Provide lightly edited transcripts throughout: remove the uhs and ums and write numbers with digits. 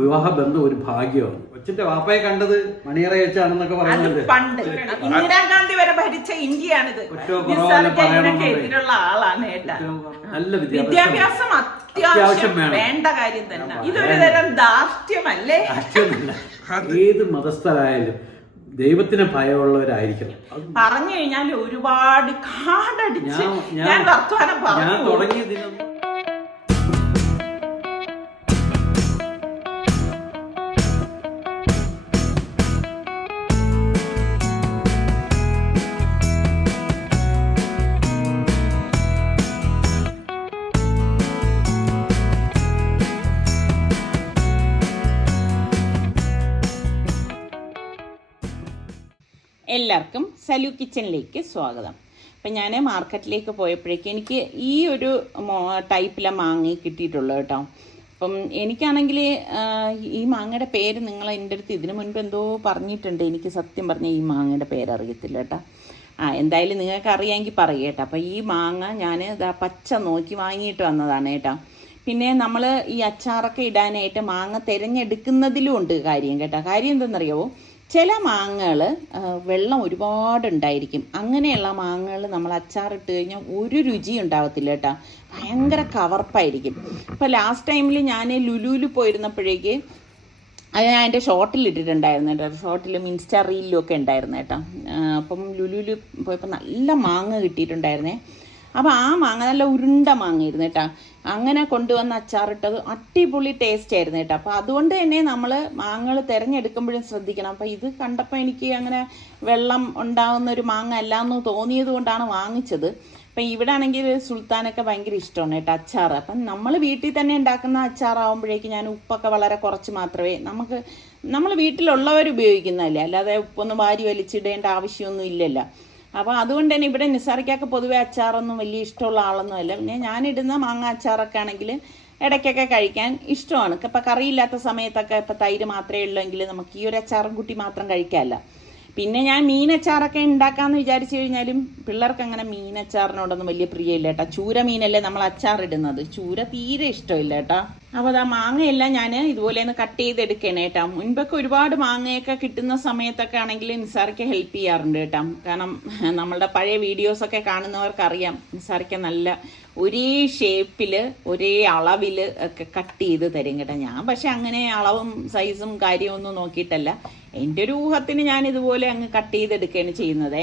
വിവാഹ ബന്ധം ഒരു ഭാഗ്യമാണ്. കൊച്ചിന്റെ വാപ്പയെ കണ്ടത് മണിയറ വെച്ചാണെന്നൊക്കെ പറയുന്നത് പണ്ട് ഇന്ദിരാഗാന്ധി വരെ ഭരിച്ച ഇന്ത്യയാണിത്. എതിരുള്ള ആളാണ് ഏട്ടാ. നല്ല വിദ്യാഭ്യാസം അത്യാവശ്യം വേണ്ട കാര്യം തന്നെ. ഇതൊരു തരം ധാർഷ്ട്യമല്ലേ? ഏത് മതസ്ഥരായാലും ദൈവത്തിന് ഭയമുള്ളവരായിരിക്കണം. പറഞ്ഞു കഴിഞ്ഞാൽ ഒരുപാട് കാടടിച്ച് ഞാൻ വർത്തമാനം പറഞ്ഞു തുടങ്ങിയതിനും എല്ലാവർക്കും സലു കിച്ചണിലേക്ക് സ്വാഗതം. അപ്പം ഞാൻ മാർക്കറ്റിലേക്ക് പോയപ്പോഴേക്കും എനിക്ക് ഈ ഒരു ടൈപ്പിലെ മാങ്ങ കിട്ടിയിട്ടുള്ളൂ കേട്ടോ. അപ്പം എനിക്കാണെങ്കിൽ ഈ മാങ്ങയുടെ പേര് നിങ്ങൾ എൻ്റെ അടുത്ത് ഇതിനു മുൻപ് എന്തോ പറഞ്ഞിട്ടുണ്ട്. എനിക്ക് സത്യം പറഞ്ഞാൽ ഈ മാങ്ങയുടെ പേരറിയത്തില്ല കേട്ടോ. എന്തായാലും നിങ്ങൾക്ക് അറിയാമെങ്കിൽ പറയുക കേട്ടോ. അപ്പം ഈ മാങ്ങ ഞാൻ ഇതാ പച്ച നോക്കി വാങ്ങിയിട്ട് വന്നതാണ് കേട്ടോ. പിന്നെ നമ്മൾ ഈ അച്ചാറൊക്കെ ഇടാനായിട്ട് മാങ്ങ തിരഞ്ഞെടുക്കുന്നതിലും ഉണ്ട് കാര്യം കേട്ടോ. കാര്യം എന്തെന്നറിയാവോ, ചില മാങ്ങകൾ വെള്ളം ഒരുപാടുണ്ടായിരിക്കും. അങ്ങനെയുള്ള മാങ്ങകൾ നമ്മൾ അച്ചാറിട്ട് കഴിഞ്ഞാൽ ഒരു രുചി ഉണ്ടാകത്തില്ല കേട്ടോ. ഭയങ്കര കവർപ്പായിരിക്കും. ഇപ്പോൾ ലാസ്റ്റ് ടൈമിൽ ഞാൻ ലുലുവിൽ പോയിരുന്നപ്പോഴേക്ക് അത് ഞാൻ എൻ്റെ ഷോർട്ടിലിട്ടിട്ടുണ്ടായിരുന്നു കേട്ടോ. ഷോർട്ടിലും ഇൻസ്റ്റാ റീലിലും ഒക്കെ ഉണ്ടായിരുന്നു കേട്ടോ. അപ്പം ലുലുവിൽ പോയപ്പോൾ നല്ല മാങ്ങ കിട്ടിയിട്ടുണ്ടായിരുന്നേ. അപ്പോൾ ആ മാങ്ങ നല്ല ഉരുണ്ട മാങ്ങയായിരുന്നു കേട്ടോ. അങ്ങനെ കൊണ്ടുവന്ന് അച്ചാറിട്ടത് അടിപൊളി ടേസ്റ്റ് ആയിരുന്നു കേട്ടോ. അപ്പോൾ അതുകൊണ്ട് തന്നെ നമ്മൾ മാങ്ങകൾ തിരഞ്ഞെടുക്കുമ്പോഴും ശ്രദ്ധിക്കണം. അപ്പോൾ ഇത് കണ്ടപ്പോൾ എനിക്ക് അങ്ങനെ വെള്ളം ഉണ്ടാകുന്ന ഒരു മാങ്ങ അല്ലാന്ന് തോന്നിയത് കൊണ്ടാണ് വാങ്ങിച്ചത്. അപ്പം ഇവിടെ ആണെങ്കിൽ സുൽത്താനൊക്കെ ഭയങ്കര ഇഷ്ടമാണ് കേട്ടോ അച്ചാർ. അപ്പം നമ്മൾ വീട്ടിൽ തന്നെ ഉണ്ടാക്കുന്ന അച്ചാറാകുമ്പോഴേക്ക് ഞാൻ ഉപ്പൊക്കെ വളരെ കുറച്ച് മാത്രമേ നമ്മൾ വീട്ടിലുള്ളവർ ഉപയോഗിക്കുന്നതല്ലേ, അല്ലാതെ ഉപ്പൊന്നും വാരി വലിച്ചിടേണ്ട ആവശ്യമൊന്നും ഇല്ലല്ലോ. അപ്പോൾ അതുകൊണ്ട് തന്നെ ഇവിടെ നിസാറിക്കൊക്കെ പൊതുവെ അച്ചാറൊന്നും വലിയ ഇഷ്ടമുള്ള ആളൊന്നും അല്ല. പിന്നെ ഞാനിടുന്ന മാങ്ങ അച്ചാറൊക്കെ ആണെങ്കിൽ ഇടയ്ക്കൊക്കെ കഴിക്കാൻ ഇഷ്ടമാണ്. ഇപ്പം കറിയില്ലാത്ത സമയത്തൊക്കെ ഇപ്പം തൈര് മാത്രമേ ഉള്ളെങ്കിൽ നമുക്ക് ഈ ഒരു അച്ചാറും കൂട്ടി മാത്രം കഴിക്കാമല്ലോ. പിന്നെ ഞാൻ മീനച്ചാറൊക്കെ ഉണ്ടാക്കാമെന്ന് വിചാരിച്ചു കഴിഞ്ഞാലും പിള്ളേർക്ക് അങ്ങനെ മീനച്ചാറിനോടൊന്നും വലിയ പ്രിയമില്ല കേട്ടോ. ചൂര മീനല്ലേ നമ്മൾ അച്ചാറിടുന്നത്, ചൂര തീരെ ഇഷ്ടമില്ല കേട്ടോ. അപ്പോൾ അതാ മാങ്ങയെല്ലാം ഞാൻ ഇതുപോലെ ഒന്ന് കട്ട് ചെയ്തെടുക്കണേ കേട്ടോ. മുൻപൊക്കെ ഒരുപാട് മാങ്ങയൊക്കെ കിട്ടുന്ന സമയത്തൊക്കെ ആണെങ്കിൽ നിസാറിക്ക് ഹെൽപ്പ് ചെയ്യാറുണ്ട് കേട്ടോ. കാരണം നമ്മളുടെ പഴയ വീഡിയോസൊക്കെ കാണുന്നവർക്കറിയാം നിസാറിക്ക് നല്ല ഒരേ ഷേപ്പിൽ ഒരേ അളവിൽ ഒക്കെ കട്ട് ചെയ്ത് തരും കേട്ടോ. ഞാൻ പക്ഷെ അങ്ങനെ അളവും സൈസും കാര്യമൊന്നും നോക്കിയിട്ടല്ല, എൻ്റെ ഒരു ഊഹത്തിന് ഞാൻ ഇതുപോലെ അങ്ങ് കട്ട് ചെയ്തെടുക്കുകയാണ് ചെയ്യുന്നത്.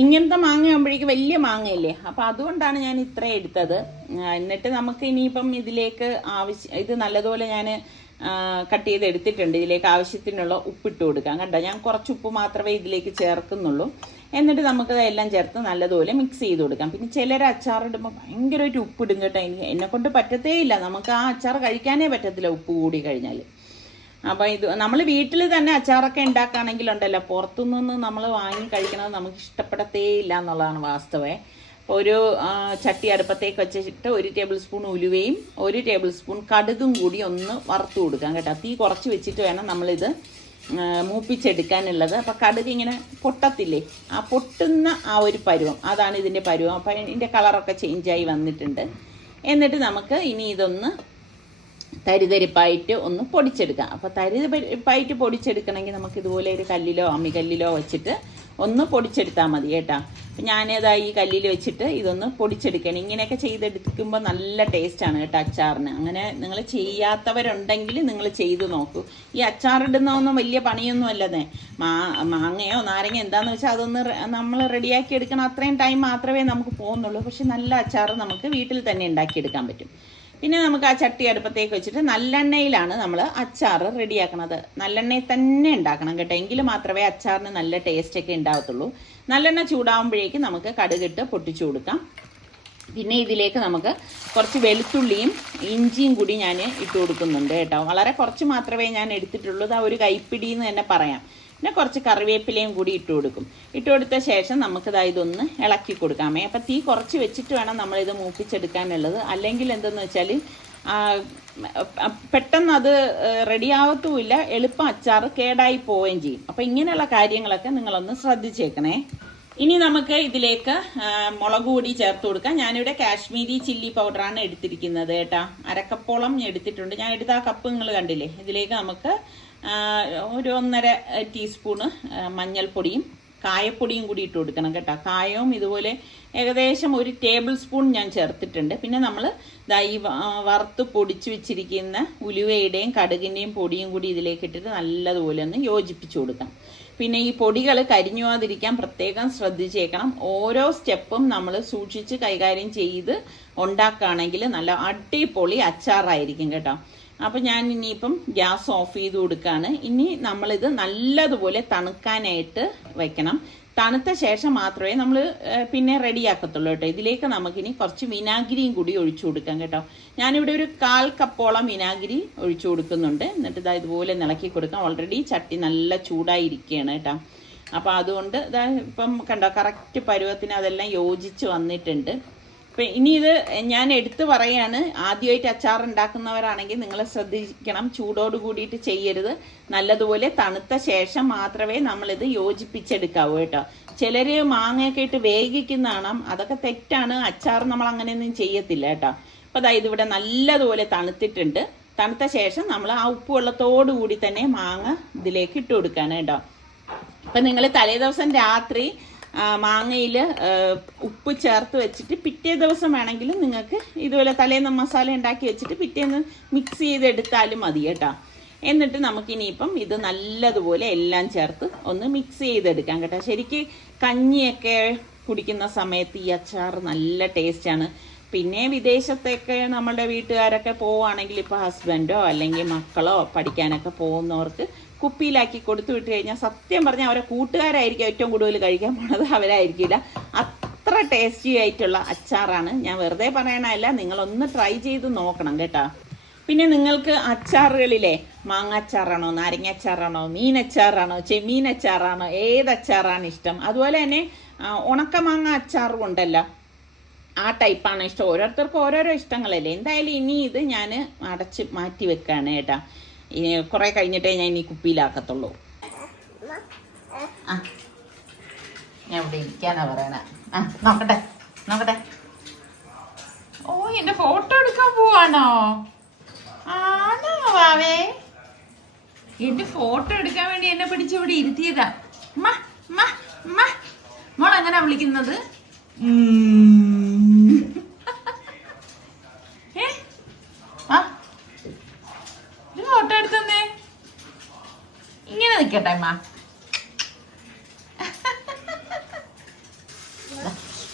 ഇങ്ങനത്തെ മാങ്ങയാകുമ്പോഴേക്ക് വലിയ മാങ്ങയില്ലേ, അപ്പം അതുകൊണ്ടാണ് ഞാൻ ഇത്ര എടുത്തത്. എന്നിട്ട് നമുക്ക് ഇനിയിപ്പം ഇതിലേക്ക് ഇത് നല്ലതുപോലെ ഞാൻ കട്ട് ചെയ്ത് എടുത്തിട്ടുണ്ട്. ഇതിലേക്ക് ആവശ്യത്തിനുള്ള ഉപ്പിട്ട് കൊടുക്കാം കേട്ടോ. ഞാൻ കുറച്ച് ഉപ്പ് മാത്രമേ ഇതിലേക്ക് ചേർക്കുന്നുള്ളൂ. എന്നിട്ട് നമുക്ക് എല്ലാം ചേർത്ത് നല്ലതുപോലെ മിക്സ് ചെയ്ത് കൊടുക്കാം. പിന്നെ ചിലർ അച്ചാറിടുമ്പോൾ ഭയങ്കരമായിട്ട് ഉപ്പിടും കേട്ടോ. എന്നെ കൊണ്ട് പറ്റത്തേ ഇല്ല, നമുക്ക് ആ അച്ചാർ കഴിക്കാനേ പറ്റത്തില്ല ഉപ്പ് കൂടി കഴിഞ്ഞാൽ. അപ്പോൾ ഇത് നമ്മൾ വീട്ടിൽ തന്നെ അച്ചാറൊക്കെ ഉണ്ടാക്കുകയാണെങ്കിലുണ്ടല്ലോ, പുറത്തുനിന്ന് നമ്മൾ വാങ്ങി കഴിക്കണത് നമുക്ക് ഇഷ്ടപ്പെടത്തേ ഇല്ല എന്നുള്ളതാണ് വാസ്തവേ. ഒരു ചട്ടി അടുപ്പത്തേക്ക് വെച്ചിട്ട് 1 ടേബിൾ സ്പൂൺ ഉലുവയും 1 ടേബിൾ സ്പൂൺ കടുകും കൂടി ഒന്ന് വറുത്ത് കൊടുക്കാം കേട്ടോ. തീ കുറച്ച് വെച്ചിട്ട് വേണം നമ്മളിത് മൂപ്പിച്ചെടുക്കാനുള്ളത്. അപ്പോൾ കടുക് ഇങ്ങനെ പൊട്ടത്തില്ലേ, ആ പൊട്ടുന്ന ആ ഒരു പരുവം, അതാണ് ഇതിൻ്റെ പരുവം. അപ്പോൾ ഇതിൻ്റെ കളറൊക്കെ ചേഞ്ചായി വന്നിട്ടുണ്ട്. എന്നിട്ട് നമുക്ക് ഇനി ഇതൊന്ന് തരിതരിപ്പായിട്ട് ഒന്ന് പൊടിച്ചെടുക്കാം. അപ്പോൾ തരിതരിപ്പായിട്ട് പൊടിച്ചെടുക്കണമെങ്കിൽ നമുക്ക് ഇതുപോലെ ഒരു കല്ലിലോ അമ്മിക്കല്ലിലോ വെച്ചിട്ട് ഒന്ന് പൊടിച്ചെടുത്താൽ മതി കേട്ടോ. അപ്പം ഞാനിതാ ഈ കല്ലിൽ വെച്ചിട്ട് ഇതൊന്ന് പൊടിച്ചെടുക്കണം. ഇങ്ങനെയൊക്കെ ചെയ്തെടുക്കുമ്പോൾ നല്ല ടേസ്റ്റാണ് കേട്ടോ അച്ചാറിന്. അങ്ങനെ നിങ്ങൾ ചെയ്യാത്തവരുണ്ടെങ്കിൽ നിങ്ങൾ ചെയ്ത് നോക്കൂ. ഈ അച്ചാറിടുന്നതൊന്നും വലിയ പണിയൊന്നും അല്ലതേ. മാങ്ങയോ നാരങ്ങയോ എന്താണെന്ന് വെച്ചാൽ അതൊന്ന് നമ്മൾ റെഡിയാക്കി എടുക്കണം. അത്രയും ടൈം മാത്രമേ നമുക്ക് പോകുന്നുള്ളൂ. പക്ഷെ നല്ല അച്ചാർ നമുക്ക് വീട്ടിൽ തന്നെ ഉണ്ടാക്കിയെടുക്കാൻ പറ്റും. പിന്നെ നമുക്ക് ആ ചട്ടി അടുപ്പത്തേക്ക് വെച്ചിട്ട് നല്ലെണ്ണയിലാണ് നമ്മൾ അച്ചാർ റെഡിയാക്കണത്. നല്ലെണ്ണയിൽ തന്നെ ഉണ്ടാക്കണം കേട്ടോ, എങ്കിൽ മാത്രമേ അച്ചാറിന് നല്ല ടേസ്റ്റൊക്കെ ഉണ്ടാകത്തുള്ളൂ. നല്ലെണ്ണ ചൂടാകുമ്പോഴേക്കും നമുക്ക് കടുകിട്ട് പൊട്ടിച്ചു കൊടുക്കാം. പിന്നെ ഇതിലേക്ക് നമുക്ക് കുറച്ച് വെളുത്തുള്ളിയും ഇഞ്ചിയും കൂടി ഞാൻ ഇട്ട് കൊടുക്കുന്നുണ്ട് കേട്ടോ. വളരെ കുറച്ച് മാത്രമേ ഞാൻ എടുത്തിട്ടുള്ളൂ. അത് ഒരു കൈപ്പിടി എന്ന് തന്നെ പറയാം. പിന്നെ കുറച്ച് കറിവേപ്പിലയും കൂടി ഇട്ട് കൊടുക്കും. ഇട്ട് കൊടുത്ത ശേഷം നമുക്കിതാ ഇതൊന്ന് ഇളക്കി കൊടുക്കാമേ. അപ്പം തീ കുറച്ച് വെച്ചിട്ട് വേണം നമ്മളിത് മൂപ്പിച്ചെടുക്കാനുള്ളത്. അല്ലെങ്കിൽ എന്തെന്ന് വെച്ചാൽ പെട്ടെന്ന് അത് റെഡിയാവത്തുമില്ല, എളുപ്പം അച്ചാർ കേടായി പോവുകയും ചെയ്യും. അപ്പം ഇങ്ങനെയുള്ള കാര്യങ്ങളൊക്കെ നിങ്ങളൊന്ന് ശ്രദ്ധിച്ചേക്കണേ. ഇനി നമുക്ക് ഇതിലേക്ക് മുളക് പൊടി ചേർത്ത് കൊടുക്കാം. ഞാനിവിടെ കാശ്മീരി ചില്ലി പൗഡറാണ് എടുത്തിരിക്കുന്നത് കേട്ടോ. അരക്കപ്പോളം എടുത്തിട്ടുണ്ട്. ഞാൻ എടുത്ത ആ കപ്പ് നിങ്ങൾ കണ്ടില്ലേ. ഇതിലേക്ക് നമുക്ക് ഒരു 1.5 ടീസ്പൂണ് മഞ്ഞൾപ്പൊടിയും കായപ്പൊടിയും കൂടി ഇട്ട് കൊടുക്കണം കേട്ടോ. കായവും ഇതുപോലെ ഏകദേശം 1 ടേബിൾ സ്പൂൺ ഞാൻ ചേർത്തിട്ടുണ്ട്. പിന്നെ നമ്മൾ ഈ വറുത്ത് പൊടിച്ചു വെച്ചിരിക്കുന്ന ഉലുവയുടെയും കടുകിൻ്റെയും പൊടിയും കൂടി ഇതിലേക്ക് ഇട്ടിട്ട് നല്ലതുപോലെ ഒന്ന് യോജിപ്പിച്ചു കൊടുക്കാം. പിന്നെ ഈ പൊടികൾ കരിഞ്ഞു പോകാതിരിക്കാൻ പ്രത്യേകം ശ്രദ്ധിച്ചേക്കണം. ഓരോ സ്റ്റെപ്പും നമ്മൾ സൂക്ഷിച്ച് കൈകാര്യം ചെയ്ത് ഉണ്ടാക്കുകയാണെങ്കിൽ നല്ല അടിപൊളി അച്ചാറായിരിക്കും കേട്ടോ. അപ്പം ഞാൻ ഇനിയിപ്പം ഗ്യാസ് ഓഫ് ചെയ്ത് കൊടുക്കുകയാണ്. ഇനി നമ്മളിത് നല്ലതുപോലെ തണുക്കാനായിട്ട് വെക്കണം. തണുത്ത ശേഷം മാത്രമേ നമ്മൾ പിന്നെ റെഡിയാക്കത്തുള്ളൂ കേട്ടോ. ഇതിലേക്ക് നമുക്കിനി കുറച്ച് വിനാഗിരിയും കൂടി ഒഴിച്ചു കൊടുക്കാം കേട്ടോ. ഞാനിവിടെ ഒരു 1/4 കപ്പോളം വിനാഗിരി ഒഴിച്ചു കൊടുക്കുന്നുണ്ട്. എന്നിട്ട് ഇതാ ഇതുപോലെ ഇളക്കി കൊടുക്കാം. ഓൾറെഡി ചട്ടി നല്ല ചൂടായിരിക്കുകയാണ് കേട്ടോ. അപ്പം അതുകൊണ്ട് ഇതാ ഇപ്പം കണ്ടോ കറക്റ്റ് പരുവത്തിന് അതെല്ലാം യോജിച്ച് വന്നിട്ടുണ്ട്. അപ്പം ഇനി ഇത് ഞാൻ എടുത്തു പറയാണ്, ആദ്യമായിട്ട് അച്ചാർ ഉണ്ടാക്കുന്നവരാണെങ്കിൽ നിങ്ങൾ ശ്രദ്ധിക്കണം, ചൂടോട് കൂടിയിട്ട് ചെയ്യരുത്. നല്ലതുപോലെ തണുത്ത ശേഷം മാത്രമേ നമ്മളിത് യോജിപ്പിച്ചെടുക്കാവൂ കേട്ടോ. ചിലർ മാങ്ങയൊക്കെ ഇട്ട് വേവിക്കുന്നതാണ്, അതൊക്കെ തെറ്റാണ്. അച്ചാർ നമ്മൾ അങ്ങനെയൊന്നും ചെയ്യത്തില്ല കേട്ടോ. അപ്പം അതായത് ഇവിടെ നല്ലതുപോലെ തണുത്തിട്ടുണ്ട്. തണുത്ത ശേഷം നമ്മൾ ആ ഉപ്പ് വെള്ളത്തോടു കൂടി തന്നെ മാങ്ങ ഇതിലേക്ക് ഇട്ട് കൊടുക്കാണ് കേട്ടോ. അപ്പം നിങ്ങൾ തലേദിവസം രാത്രി മാങ്ങയിൽ ഉപ്പ് ചേർത്ത് വെച്ചിട്ട് പിറ്റേ ദിവസം വേണമെങ്കിലും നിങ്ങൾക്ക് ഇതുപോലെ തലേന്ന് മസാല ഉണ്ടാക്കി വെച്ചിട്ട് പിറ്റേന്ന് മിക്സ് ചെയ്തെടുത്താലും മതി കേട്ടോ. എന്നിട്ട് നമുക്കിനിയിപ്പം ഇത് നല്ലതുപോലെ എല്ലാം ചേർത്ത് ഒന്ന് മിക്സ് ചെയ്തെടുക്കാം കേട്ടോ. ശരിക്ക് കഞ്ഞിയൊക്കെ കുടിക്കുന്ന സമയത്ത് ഈ അച്ചാർ നല്ല ടേസ്റ്റാണ്. പിന്നെ വിദേശത്തൊക്കെ നമ്മുടെ വീട്ടുകാരൊക്കെ പോവുകയാണെങ്കിൽ ഇപ്പോൾ ഹസ്ബൻഡോ അല്ലെങ്കിൽ മക്കളോ പഠിക്കാനൊക്കെ പോകുന്നവർക്ക് കുപ്പിയിലാക്കി കൊടുത്തു വിട്ട് കഴിഞ്ഞാൽ സത്യം പറഞ്ഞാൽ അവരെ കൂട്ടുകാരായിരിക്കും ഏറ്റവും കൂടുതൽ കഴിക്കാൻ പോണത്, അവരായിരിക്കില്ല. അത്ര ടേസ്റ്റി ആയിട്ടുള്ള അച്ചാറാണ്. ഞാൻ വെറുതെ പറയണതല്ല, നിങ്ങളൊന്ന് ട്രൈ ചെയ്ത് നോക്കണം കേട്ടോ. പിന്നെ നിങ്ങൾക്ക് അച്ചാറുകളിലെ മാങ്ങ അച്ചാറാണോ, നാരങ്ങ അച്ചാറാണോ, മീനച്ചാറാണോ, ചെമ്മീൻ അച്ചാറാണോ, ഏത് അച്ചാറാണ് ഇഷ്ടം? അതുപോലെ തന്നെ ഉണക്കമാങ്ങ അച്ചാറും ഉണ്ടല്ലോ, ആ ടൈപ്പാണ് ഇഷ്ടം. ഓരോരുത്തർക്കും ഓരോരോ ഇഷ്ടങ്ങളല്ലേ. എന്തായാലും ഇനി ഇത് ഞാൻ അടച്ച് മാറ്റി വെക്കാണ് കേട്ടോ. കുറെ കഴിഞ്ഞിട്ടേ ഞാൻ ഇനി കുപ്പിയിലാക്കത്തുള്ളൂ. ഞാൻ ഇവിടെ ഇരിക്കാനാ പറയണ. നോക്കട്ടെ നോക്കട്ടെ. ഓ എന്റെ ഫോട്ടോ എടുക്കാൻ പോവാണോ? ആണോ വാവേ? എന്റെ ഫോട്ടോ എടുക്കാൻ വേണ്ടി എന്നെ പിടിച്ച് ഇവിടെ ഇരുത്തിയതാ. മോൾ എങ്ങനെയാ വിളിക്കുന്നത്? ഫോട്ടോ എടുത്തേ. ഇങ്ങനെ നിക്കട്ടെ അമ്മ.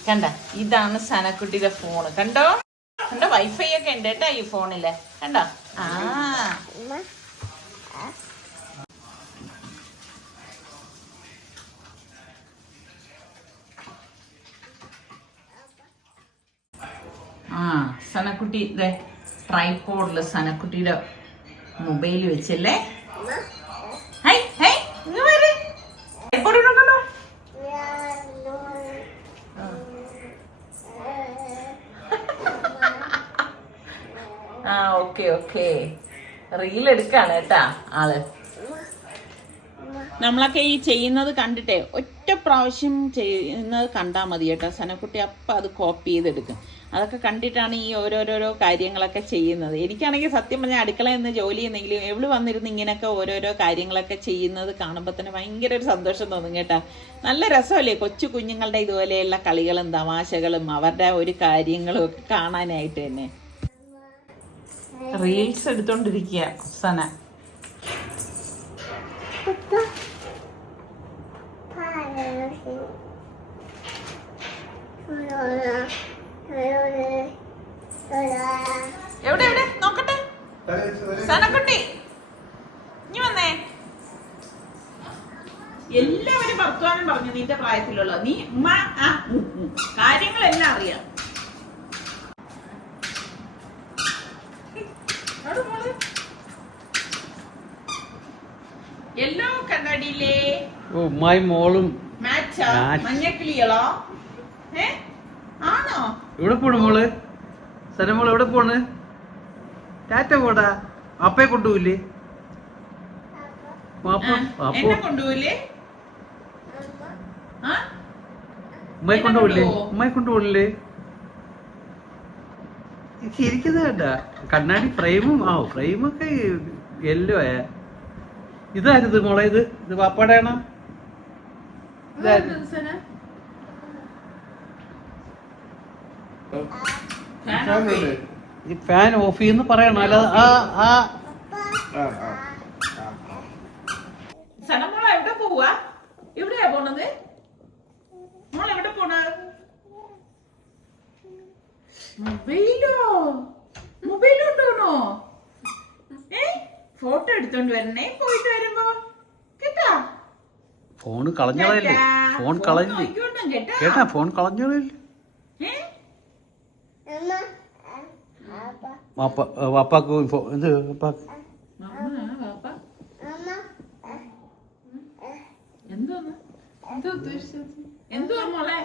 കണ്ട, ഇതാണ് സനക്കുട്ടിയുടെ ഫോണ്. കണ്ടോ കണ്ടോ, വൈഫൈ ഒക്കെ ഉണ്ട് കേട്ടോ ഈ ഫോണില്. കണ്ടോ? സനക്കുട്ടി ഇതേ ട്രൈപോഡില് സനക്കുട്ടിയുടെ മൊബൈൽ വെച്ചല്ലേ. ഓക്കെ റീൽ എടുക്കാണ് കേട്ടാ ആള്. നമ്മളൊക്കെ ഈ ചെയ്യുന്നത് കണ്ടിട്ടേ ഒറ്റ പ്രാവശ്യം ചെയ്യുന്നത് കണ്ടാൽ മതി കേട്ടോ. സനക്കുട്ടി അപ്പം അത് കോപ്പി ചെയ്തെടുക്കും. അതൊക്കെ കണ്ടിട്ടാണ് ഈ ഓരോരോരോ കാര്യങ്ങളൊക്കെ ചെയ്യുന്നത്. എനിക്കാണെങ്കിൽ സത്യം പറഞ്ഞാൽ അടുക്കളയിൽ നിന്ന് ജോലി ചെയ്യുന്നെങ്കിലും എവിടെ വന്നിരുന്ന് ഇങ്ങനെയൊക്കെ ഓരോരോ കാര്യങ്ങളൊക്കെ ചെയ്യുന്നത് കാണുമ്പോൾ തന്നെ ഭയങ്കര ഒരു സന്തോഷം തോന്നും കേട്ടോ. നല്ല രസമല്ലേ കൊച്ചു കുഞ്ഞുങ്ങളുടെ ഇതുപോലെയുള്ള കളികളും തമാശകളും അവരുടെ ഒരു കാര്യങ്ങളും ഒക്കെ കാണാനായിട്ട് തന്നെ. റീൽസ് എടുത്തോണ്ടിരിക്കുക സന. എവിടെ എവിടെ നോക്കട്ടെ. സനക്കുട്ടി ഇനി വന്നേ. എല്ലാവരും വർത്തമാനം പറഞ്ഞു നിന്റെ പ്രായത്തിലുള്ള നീ കാര്യങ്ങളെല്ലാം അറിയാം. യെല്ലോ കണ്ണടിയില്ലേ മോളും മഞ്ഞക്കിളികളോ? ആണോ? എവിടെ പോണു മോള്? സനമോള് എവിടെ പോണ്? ടാറ്റ പോടാ. അപ്പയെ കൊണ്ടുപോയില്ലേ? എന്നെ കൊണ്ടുപോയില്ലേ? ഉമ്മയെ കൊണ്ടുപോയില്ലേ? ഉമ്മയെ കൊണ്ടുപോയില്ലേ? ശരിക്കും വേണ്ട കണ്ണാടി ഫ്രെയിമും ഫ്രെയിമൊക്കെ യെല്ലോ ആയ. ഇതായിരുന്നു മോളെ, ഇത് പാപ്പാടെ ആണോ? ഈ ഫാൻ ഓഫ് ചെയ്യുന്ന പറയണം, അല്ലാതെ സനമോള എവിടെ പോവാ? എവിടെയാ പോണത്? മോൾ എവിടെ പോണ? മൊബൈലോ ഉണ്ടോണോ? ഫോട്ടോ എടുത്തോണ്ട് വരണേ പോയിട്ട് വരുമ്പോ കേട്ടാ. ഫോൺ കളഞ്ഞോളല്ലേ? ഫോൺ കളഞ്ഞില്ലേ കേട്ടാ? ഫോൺ കളഞ്ഞോളല്ലേ? വാപ്പാക്ക് ഇത് എന്തുവാ മോളെ?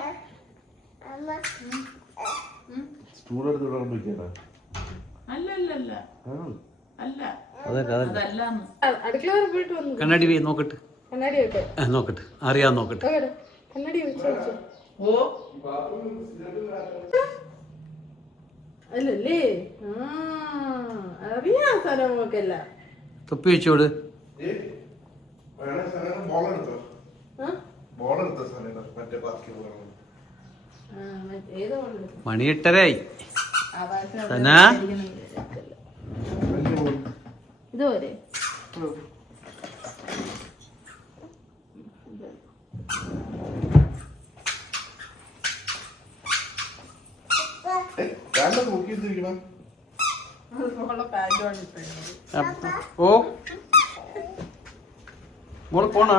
കണ്ണാടി നോക്കട്ടെ, നോക്കട്ടെ, അറിയാൻ നോക്കട്ടെ. അല്ലല്ലേ? അറിയാ സ്ഥലമൊക്കെല്ല. തൊപ്പി വെച്ചോട്. മണി 8:30 സനാ. ഇതുവരെ ഓ മോള് പോണാ?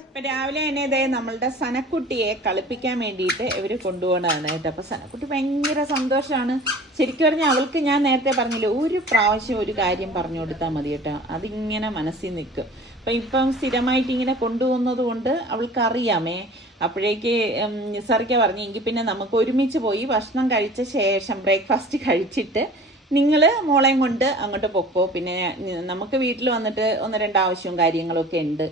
ഇപ്പൊ രാവിലെ തന്നെ ഇതേ നമ്മളുടെ സനക്കുട്ടിയെ കളിപ്പിക്കാൻ വേണ്ടിയിട്ട് ഇവര് കൊണ്ടുപോകണതാണ് കേട്ടോ. അപ്പൊ സനക്കുട്ടി ഭയങ്കര സന്തോഷമാണ്. ശരിക്കും പറഞ്ഞാൽ അവൾക്ക് ഞാൻ നേരത്തെ പറഞ്ഞില്ലേ, ഒരു പ്രാവശ്യം ഒരു കാര്യം പറഞ്ഞു കൊടുത്താൽ മതി കേട്ടോ, അതിങ്ങനെ മനസ്സിൽ നിൽക്കും. അപ്പൊ ഇപ്പം സ്ഥിരമായിട്ട് ഇങ്ങനെ കൊണ്ടുപോകുന്നത് കൊണ്ട് അവൾക്ക് അറിയാമേ. അപ്പോഴേക്ക് നിസാറിക്ക പറഞ്ഞു, എങ്കിൽ പിന്നെ നമുക്ക് ഒരുമിച്ച് പോയി ഭക്ഷണം കഴിച്ച ശേഷം ബ്രേക്ക്ഫാസ്റ്റ് കഴിച്ചിട്ട് നിങ്ങൾ മോളെയും കൊണ്ട് അങ്ങോട്ട് പൊക്കോ, പിന്നെ നമുക്ക് വീട്ടിൽ വന്നിട്ട് 1-2 ആവശ്യവും കാര്യങ്ങളൊക്കെ ഉണ്ട്.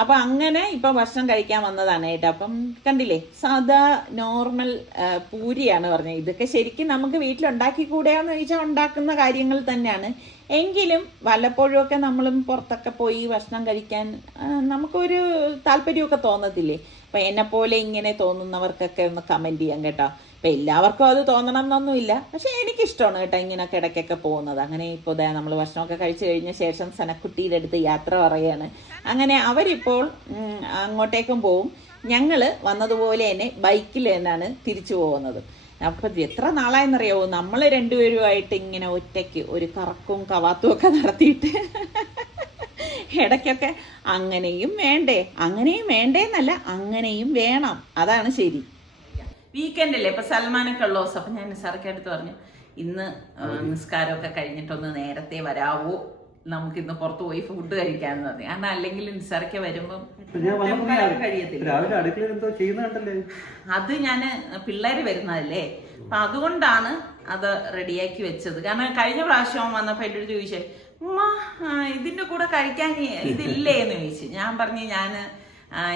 അപ്പം അങ്ങനെ ഇപ്പം ഭക്ഷണം കഴിക്കാൻ വന്നതാണ് കേട്ടോ. അപ്പം കണ്ടില്ലേ, സാധാ നോർമൽ പൂരിയാണ് പറഞ്ഞത്. ഇതൊക്കെ ശരിക്കും നമുക്ക് വീട്ടിലുണ്ടാക്കിക്കൂടെയാന്ന് ചോദിച്ചാൽ ഉണ്ടാക്കുന്ന കാര്യങ്ങൾ തന്നെയാണ്. എങ്കിലും വല്ലപ്പോഴും ഒക്കെ നമ്മളും പുറത്തൊക്കെ പോയി ഭക്ഷണം കഴിക്കാൻ നമുക്കൊരു താല്പര്യമൊക്കെ തോന്നത്തില്ലേ? അപ്പം എന്നെപ്പോലെ ഇങ്ങനെ തോന്നുന്നവർക്കൊക്കെ ഒന്ന് കമൻറ്റ് ചെയ്യാം കേട്ടോ. അപ്പം എല്ലാവർക്കും അത് തോന്നണം എന്നൊന്നുമില്ല, പക്ഷെ എനിക്കിഷ്ടമാണ് കേട്ടോ ഇങ്ങനെയൊക്കെ ഇടയ്ക്കൊക്കെ പോകുന്നത്. അങ്ങനെ ഇപ്പോൾ ഇതാ നമ്മൾ ഭക്ഷണമൊക്കെ കഴിച്ചു കഴിഞ്ഞ ശേഷം സനക്കുട്ടിയുടെ അടുത്ത് യാത്ര പറയുകയാണ്. അങ്ങനെ അവരിപ്പോൾ അങ്ങോട്ടേക്കും പോവും. ഞങ്ങൾ വന്നതുപോലെ തന്നെ ബൈക്കിൽ തന്നെയാണ് തിരിച്ചു പോകുന്നത്. അപ്പം എത്ര നാളായെന്നറിയാവോ നമ്മൾ രണ്ടുപേരുമായിട്ട് ഇങ്ങനെ ഒറ്റയ്ക്ക് ഒരു കറക്കും കവാത്തും ഒക്കെ നടത്തിയിട്ട്. ഇടയ്ക്കൊക്കെ അങ്ങനെയും വേണ്ടേ എന്നല്ല, അങ്ങനെയും വേണം, അതാണ് ശരി. വീക്കെൻഡല്ലേ, ഇപ്പൊ സൽമാനൊക്കെ ഉള്ള ദിവസം. അപ്പൊ ഞാൻ നിസാറൊക്കെ അടുത്ത് പറഞ്ഞു, ഇന്ന് നിസ്കാരമൊക്കെ കഴിഞ്ഞിട്ടൊന്ന് നേരത്തെ വരാവോ, നമുക്കിന്ന് പുറത്ത് പോയി ഫുഡ് കഴിക്കാന്ന് പറഞ്ഞു. കാരണം അല്ലെങ്കിൽ നിസാറൊക്കെ വരുമ്പം കഴിയത്തില്ല. അത് ഞാന് പിള്ളേര് വരുന്നതല്ലേ, അപ്പൊ അതുകൊണ്ടാണ് അത് റെഡിയാക്കി വെച്ചത്. കാരണം കഴിഞ്ഞ പ്രാവശ്യം വന്നപ്പോ എൻ്റെ അടുത്ത് ചോദിച്ചേ, ഉമ്മ ഇതിന്റെ കൂടെ കഴിക്കാൻ ഇതില്ലേ എന്ന് ചോദിച്ചു. ഞാൻ പറഞ്ഞു, ഞാന്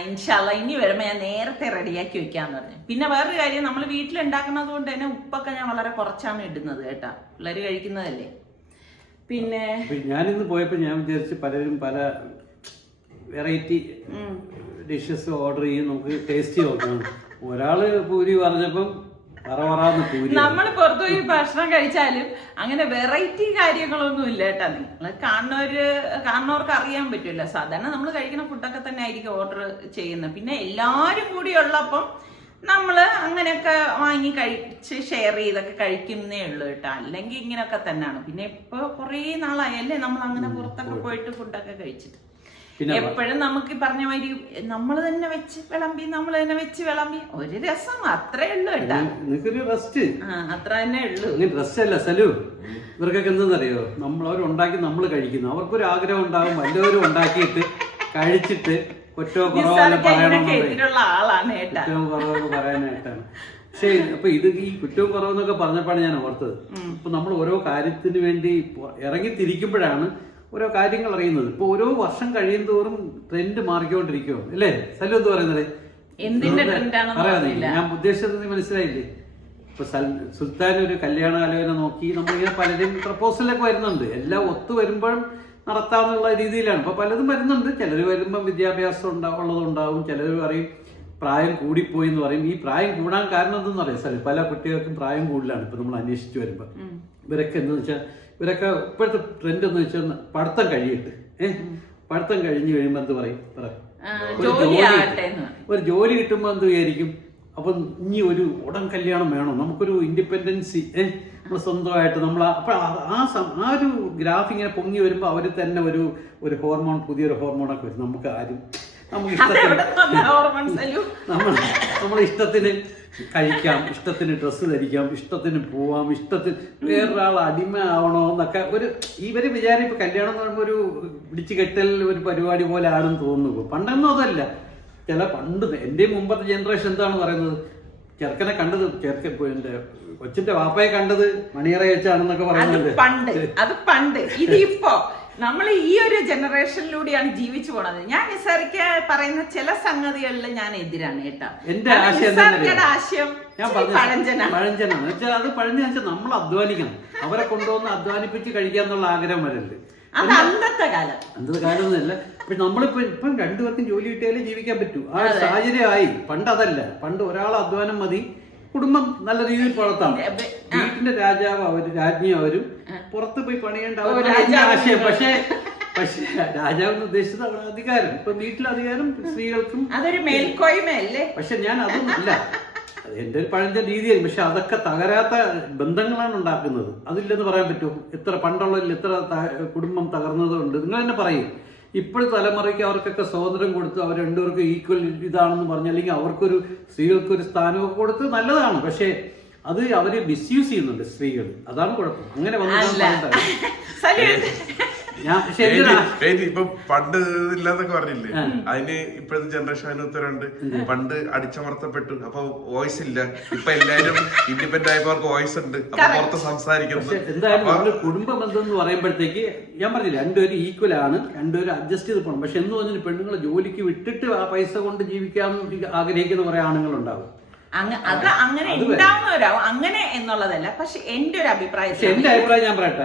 ഇൻഷാല്ല ഇനി വരുമ്പോൾ ഞാൻ നേരത്തെ റെഡിയാക്കി വെക്കാന്ന് പറഞ്ഞു. പിന്നെ വേറൊരു കാര്യം, നമ്മൾ വീട്ടിലുണ്ടാക്കുന്നത് കൊണ്ട് തന്നെ ഉപ്പൊക്കെ ഞാൻ വളരെ കുറച്ചാണ് ഇടുന്നത് കേട്ടാ, പിള്ളേര് കഴിക്കുന്നതല്ലേ. പിന്നെ ഞാനിന്ന് പോയപ്പോ ഞാൻ വിചാരിച്ചു പലരും പല വെറൈറ്റി ഡിഷസ് ഓർഡർ ചെയ്യും, നമുക്ക് ടേസ്റ്റ് നോക്കണം. ഒരാള് പൂരി പറഞ്ഞപ്പം നമ്മൾ പുറത്തുപോയി ഭക്ഷണം കഴിച്ചാലും അങ്ങനെ വെറൈറ്റി കാര്യങ്ങളൊന്നും ഇല്ല കേട്ടാ. നിങ്ങൾ കാണുന്നവർക്ക് അറിയാൻ പറ്റില്ല. സാധാരണ നമ്മൾ കഴിക്കുന്ന ഫുഡൊക്കെ തന്നെ ആയിരിക്കും ഓർഡർ ചെയ്യുന്നത്. പിന്നെ എല്ലാവരും കൂടി ഉള്ളപ്പം നമ്മൾ അങ്ങനെയൊക്കെ വാങ്ങി കഴിച്ച് ഷെയർ ചെയ്തൊക്കെ കഴിക്കുന്നേ ഉള്ളൂ കേട്ടോ. അല്ലെങ്കിൽ ഇങ്ങനെയൊക്കെ തന്നെയാണ്. പിന്നെ ഇപ്പൊ കുറേ നാളായല്ലേ നമ്മൾ അങ്ങനെ പുറത്തൊക്കെ പോയിട്ട് ഫുഡൊക്കെ കഴിച്ചിട്ട്. എപ്പോഴും നമുക്ക് പറഞ്ഞ മാതിരി നമ്മൾ തന്നെ വെച്ച് വിളമ്പി ഒരു രസം അത്രേ ഉള്ളൂ കേട്ടാ. അത്ര തന്നെ ഉള്ളൂ. രസമല്ല സലു, ഇവർക്കൊക്കെ എന്തെന്നറിയോ, അവരുണ്ടാക്കി നമ്മൾ കഴിക്കുന്നു. അവർക്കൊരു ആഗ്രഹം ഉണ്ടാകും, വല്ലവരും ഉണ്ടാക്കിയിട്ട് കഴിച്ചിട്ട് കുറ്റവും കുറവെല്ലാം പറയാനായിട്ടാണ്. പക്ഷേ അപ്പൊ ഇത് ഈ കുറ്റവും കുറവെന്നൊക്കെ പറഞ്ഞപ്പോഴാണ് ഞാൻ ഓർത്തത്. ഇപ്പൊ നമ്മൾ ഓരോ കാര്യത്തിന് വേണ്ടി ഇറങ്ങിത്തിരിക്കുമ്പോഴാണ് ഓരോ കാര്യങ്ങൾ അറിയുന്നത്. ഇപ്പൊ ഓരോ വർഷം കഴിയും തോറും ട്രെൻഡ് മാറിക്കൊണ്ടിരിക്കുമോ അല്ലേ സലു? എന്ത് പറയുന്നത്? എന്തിന്റെ ട്രെൻഡാണെന്ന് അറിയില്ല. ഞാൻ ഉദ്ദേശിച്ചത് നീ മനസ്സിലായില്ലേ? ഇപ്പൊ സുൽത്താൻ ഒരു കല്യാണ ആലോചന നോക്കി നമ്മളിങ്ങനെ പലരും പ്രപ്പോസലൊക്കെ വരുന്നുണ്ട്. എല്ലാം ഒത്തു വരുമ്പോഴും നടത്താന്നുള്ള രീതിയിലാണ് ഇപ്പൊ പലതും വരുന്നുണ്ട്. ചിലർ വരുമ്പം വിദ്യാഭ്യാസം ഉള്ളതുണ്ടാവും, ചിലർ പറയും പ്രായം കൂടിപ്പോയി എന്ന് പറയും. ഈ പ്രായം കൂടാൻ കാരണം എന്തെന്ന് പറയാം, പല കുട്ടികൾക്കും പ്രായം കൂടുതലാണ്. ഇപ്പൊ നമ്മൾ അന്വേഷിച്ച് വരുമ്പോ ഇവരൊക്കെ എന്താ വെച്ചാൽ ഇവരൊക്കെ ഇപ്പോഴത്തെ ട്രെൻഡ് എന്ന് വെച്ചാൽ പഠിത്തം കഴിയിട്ട് പഠിത്തം കഴിഞ്ഞ് കഴിയുമ്പോ എന്ത് പറയും, ഒരു ജോലി കിട്ടുമ്പോ എന്ത് വിചാരിക്കും, അപ്പം ഇനി ഒരു ഉടൻ കല്യാണം വേണം, നമുക്കൊരു ഇൻഡിപെൻഡൻസി നമ്മൾ സ്വന്തമായിട്ട് നമ്മൾ അപ്പൊ ആ ഒരു ഗ്രാഫ് ഇങ്ങനെ പൊങ്ങി വരുമ്പോ അവര് തന്നെ ഒരു ഹോർമോൺ, പുതിയൊരു ഹോർമോണൊക്കെ വരും. നമുക്ക് നമ്മളെ ഇഷ്ടത്തിന് കഴിക്കാം, ഇഷ്ടത്തിന് ഡ്രസ്സ് ധരിക്കാം, ഇഷ്ടത്തിന് പോവാം, ഇഷ്ടത്തിന് വേറൊരാൾ അടിമ ആവണോ എന്നൊക്കെ ഇവര് വിചാരിപ്പോ കല്യാണം എന്ന് പറയുമ്പോ ഒരു പിടിച്ചു കെട്ടൽ ഒരു പരിപാടി പോലെ ആണെന്ന് തോന്നുന്നു. പണ്ടൊന്നും അതല്ല. പണ്ട് എന്റെ മുമ്പത്തെ ജനറേഷൻ എന്താണ് പറയുന്നത്, ചെറുക്കനെ കണ്ടത് എന്റെ കൊച്ചിന്റെ വാപ്പയെ കണ്ടത് മണിയറ വെച്ചാണെന്നൊക്കെ പറയുന്നത് പണ്ട്. ഇതിപ്പോ നമ്മൾ ഈ ഒരു ജനറേഷനിലൂടെയാണ് ജീവിച്ചു പോണത്. ഞാൻ നിസാറിക്ക് പറയുന്ന ചില സംഗതികളിൽ ഞാൻ എതിരാണ് കേട്ടോ. എന്റെ ആശയം ഞാൻ പഴഞ്ചനാണ് വെച്ചാൽ അത് പഴഞ്ഞ വെച്ചാൽ നമ്മൾ അധ്വാനിക്കണം. അവരെ കൊണ്ടുവന്ന് അധ്വാനിപ്പിച്ച് കഴിക്കാന്നുള്ള ആഗ്രഹം വരരുത്. അന്നത്തെ കാലം ഒന്നുമല്ല. ഇപ്പം രണ്ടുപേർക്കും ജോലി കിട്ടിയാലേ ജീവിക്കാൻ പറ്റൂ. ആ സാഹചര്യമായി. പണ്ട് അതല്ല. പണ്ട് ഒരാൾ അധ്വാനം മതി, കുടുംബം നല്ല രീതിയിൽ വളർത്താം. വീട്ടിന്റെ രാജാവ് രാജ്ഞി അവരും പുറത്ത് പോയി പണിയേണ്ട ആശയം. പക്ഷേ രാജാവെന്ന് ഉദ്ദേശിച്ചത് അവിടെ അധികാരം. ഇപ്പൊ വീട്ടിലെ അധികാരം സ്ത്രീകൾക്കും അതൊരു മേൽക്കോയ്മയല്ലേ. പക്ഷെ ഞാൻ അതൊന്നുമില്ല, എന്റെ ഒരു പഴഞ്ച രീതിയായി. പക്ഷെ അതൊക്കെ തകരാത്ത ബന്ധങ്ങളാണ് ഉണ്ടാക്കുന്നത്. അതില്ലെന്ന് പറയാൻ പറ്റുമോ? എത്ര പണ്ടുള്ളതിൽ എത്ര കുടുംബം തകർന്നതുണ്ട്. നിങ്ങൾ തന്നെ പറയും. ഇപ്പോഴത്തെ തലമുറയ്ക്ക് അവർക്കൊക്കെ സ്വാതന്ത്ര്യം കൊടുത്ത് അവർ രണ്ടുപേർക്കും ഈക്വൽ ഇതാണെന്ന് പറഞ്ഞു, അല്ലെങ്കിൽ അവർക്കൊരു സ്ത്രീകൾക്കൊരു സ്ഥാനമൊക്കെ കൊടുത്ത് നല്ലതാണ്. പക്ഷേ അത് അവര് മിസ്യൂസ് ചെയ്യുന്നുണ്ട് സ്ത്രീകൾ. അതാണ് കുഴപ്പം. അങ്ങനെ ഇപ്പൊ പണ്ട് ഇല്ലാന്നൊക്കെ പറഞ്ഞില്ലേ, അതിന് ഇപ്പോഴത്തെ ജനറേഷൻ അതിന് ഉത്തരവുണ്ട്. പണ്ട് അടിച്ചമർത്തപ്പെട്ടു, അപ്പൊ വോയിസ് ഇല്ല. ഇപ്പൊ എല്ലാരും ഇൻഡിപെൻഡന്റ് ആയപ്പോ അവർക്ക് വോയിസ് ഉണ്ട്, അപ്പൊ പുറത്ത് സംസാരിക്കുന്നത്. എന്തായാലും കുടുംബ ബന്ധം എന്ന് പറയുമ്പോഴത്തേക്ക് ഞാൻ പറഞ്ഞില്ല, രണ്ടുപേരും ഈക്വൽ ആണ്, രണ്ടുപേരും അഡ്ജസ്റ്റ് ചെയ്ത് പോകണം. പക്ഷെ എന്ന് പറഞ്ഞാൽ പെണ്ണുങ്ങളെ ജോലിക്ക് വിട്ടിട്ട് ആ പൈസ കൊണ്ട് ജീവിക്കാൻ ആഗ്രഹിക്കുന്ന കുറെ ആണുങ്ങളുണ്ടാവും. അങ്ങനെ ഉണ്ടാവുന്നവരാവും. അങ്ങനെ എന്നുള്ളതല്ല, പക്ഷെ എന്റെ ഒരു അഭിപ്രായം ഞാൻ പറയട്ടെ.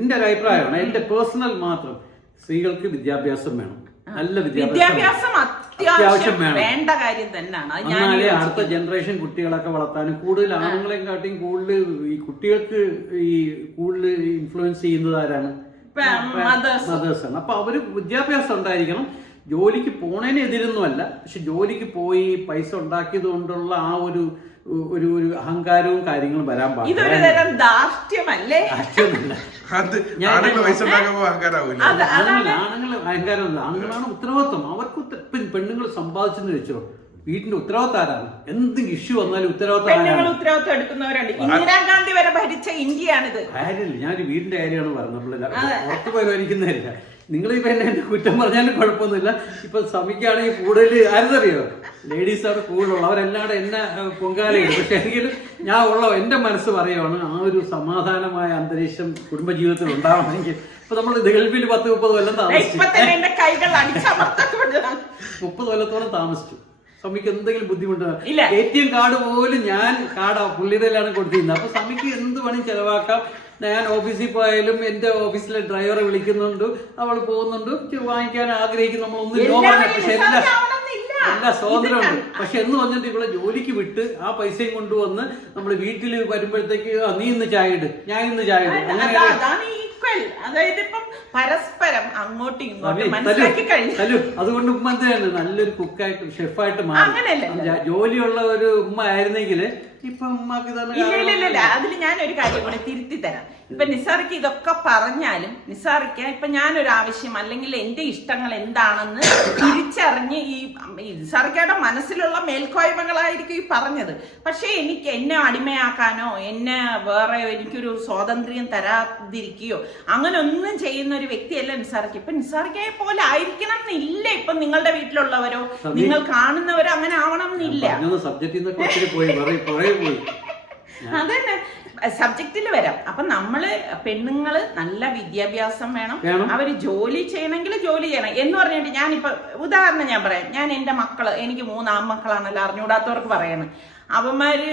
എന്റെ ഒരു അഭിപ്രായമാണ്, എന്റെ പേഴ്സണൽ മാത്രം. സ്ത്രീകൾക്ക് വിദ്യാഭ്യാസം വേണം, നല്ല വിദ്യാഭ്യാസം അത്യാവശ്യം വേണം, വേണ്ട കാര്യം തന്നെയാണ്. എന്നാലേ അടുത്ത ജനറേഷൻ കുട്ടികളൊക്കെ വളർത്താനും കൂടുതൽ ആണുങ്ങളെയും കാട്ടിയും കൂടുതൽ ഈ കുട്ടികൾക്ക് ഈ കൂടുതൽ ഇൻഫ്ലുവൻസ് ചെയ്യുന്നത് ആരാണ്? മദേഴ്സാണ്. അപ്പൊ അവര് വിദ്യാഭ്യാസം ഉണ്ടായിരിക്കണം. ജോലിക്ക് പോണേനെ എതിരൊന്നുമല്ല, പക്ഷെ ജോലിക്ക് പോയി പൈസ ഉണ്ടാക്കിയത് കൊണ്ടുള്ള ആ ഒരു അഹങ്കാരവും കാര്യങ്ങളും വരാൻ പാടില്ല. ആണുങ്ങൾ അഹങ്കാരമല്ല, ആണുങ്ങളാണ് ഉത്തരവാദിത്വം. അവർക്ക് പെണ്ണുങ്ങൾ സമ്പാദിച്ചെന്ന് വെച്ചോ, വീട്ടിന്റെ ഉത്തരവാദിത്തം ആരാണ്? എന്തെങ്കിലും ഇഷ്യൂ വന്നാലും ഉത്തരവാദിത്തം എടുക്കുന്നവരുണ്ട്. ഇന്ദിരാഗാന്ധി വരെ ഭരിച്ച ഇന്ത്യയാണിത്. കാര്യമില്ല, ഞാനൊരു വീടിന്റെ കാര്യമാണ് പറഞ്ഞത്, പുറത്ത് പോയി ഭരിക്കുന്നതല്ല. നിങ്ങളിപ്പോ എന്നെ കുറ്റം പറഞ്ഞാലും കുഴപ്പമൊന്നുമില്ല. ഇപ്പൊ സമിക്കാണെങ്കിൽ കൂടുതൽ ആരെന്നറിയോ, ലേഡീസ് ആണ് കൂടുതലുള്ള, അവരെല്ലാവരും എന്നെ പൊങ്കാലയുണ്ട്. പക്ഷെ എങ്കിലും ഞാൻ എന്റെ മനസ്സ് പറയുവാണ്, ആ ഒരു സമാധാനമായ അന്തരീക്ഷം കുടുംബജീവിതത്തിൽ ഉണ്ടാവണമെങ്കിൽ ഇപ്പൊ നമ്മൾ ഗൾഫിൽ 10-30 കൊല്ലം താമസിച്ചു, 30 കൊല്ലത്തോളം താമസിച്ചു. സമിക്ക് എന്തെങ്കിലും ബുദ്ധിമുട്ട് ATM കാർഡ് പോലും ഞാൻ പുള്ളിയുടെയിലാണ് കൊടുത്തിരുന്നത്. അപ്പൊ സമിക്ക് എന്ത് വേണമെങ്കിൽ ചെലവാക്കാം. ഞാൻ ഓഫീസിൽ പോയാലും എന്റെ ഓഫീസിലെ ഡ്രൈവറെ വിളിക്കുന്നുണ്ട്, അവൾ പോകുന്നുണ്ട്, വാങ്ങിക്കാൻ ആഗ്രഹിക്കും. നമ്മളൊന്നും പക്ഷെ എല്ലാ സ്വാതന്ത്ര്യമുണ്ട്. പക്ഷെ എന്ന് പറഞ്ഞിട്ട് ഇവിടെ ജോലിക്ക് വിട്ട് ആ പൈസയും കൊണ്ടുവന്ന് നമ്മൾ വീട്ടിൽ വരുമ്പോഴത്തേക്ക് നീ ഇന്ന് ചായ ഇട്, ഞാൻ ഇന്ന് ചായ ഇട്, അങ്ങനെ അതായത് ഇപ്പം പരസ്പരം അങ്ങോട്ടും ഇങ്ങോട്ടും മനസ്സിലാക്കി കഴിഞ്ഞു. അതുകൊണ്ട് ഉമ്മ എന്തിനാണ് നല്ലൊരു കുക്കായിട്ട് ഷെഫായിട്ട് മാറി. ജോലിയുള്ള ഒരു ഉമ്മ ആയിരുന്നെങ്കിൽ ഇപ്പൊ ഉമ്മക്ക് ഇല്ല. അതിൽ ഞാൻ ഒരു കാര്യം കൂടെ തിരുത്തി തരാം. ഇപ്പൊ നിസാറിക്ക് ഇതൊക്കെ പറഞ്ഞാലും നിസാറിക്ക് ഇപ്പൊ ഞാനൊരു ആവശ്യം അല്ലെങ്കിൽ എന്റെ ഇഷ്ടങ്ങൾ എന്താണെന്ന് തിരിച്ചറിഞ്ഞ് ഈ നിസാറിക്കയുടെ മനസ്സിലുള്ള മേൽക്കോയ്മകളായിരിക്കും ഈ പറഞ്ഞത്. പക്ഷെ എനിക്ക് എന്നെ അടിമയാക്കാനോ എന്നെ വേറെ എനിക്കൊരു സ്വാതന്ത്ര്യം തരാതിരിക്കുകയോ അങ്ങനെ ഒന്നും ചെയ്യുന്ന ഒരു വ്യക്തിയല്ല നിസാറിക്ക്. ഇപ്പൊ നിസാറിക്കയെ പോലെ ആയിരിക്കണം എന്നില്ല. ഇപ്പൊ നിങ്ങളുടെ വീട്ടിലുള്ളവരോ നിങ്ങൾ കാണുന്നവരോ അങ്ങനെ ആവണം എന്നില്ല. അതന്നെ സബ്ജക്റ്റിൽ വരാം. അപ്പൊ നമ്മള് പെണ്ണുങ്ങള് നല്ല വിദ്യാഭ്യാസം വേണം, അവര് ജോലി ചെയ്യണമെങ്കിൽ ജോലി ചെയ്യണം എന്ന് പറഞ്ഞിട്ട് ഞാനിപ്പോ ഉദാഹരണം ഞാൻ പറയാം. ഞാൻ എന്റെ മക്കള്, എനിക്ക് 3 ആൺമക്കളാണല്ലോ, അറിഞ്ഞൂടാത്തവർക്ക് പറയാണ്. അവന്മാര്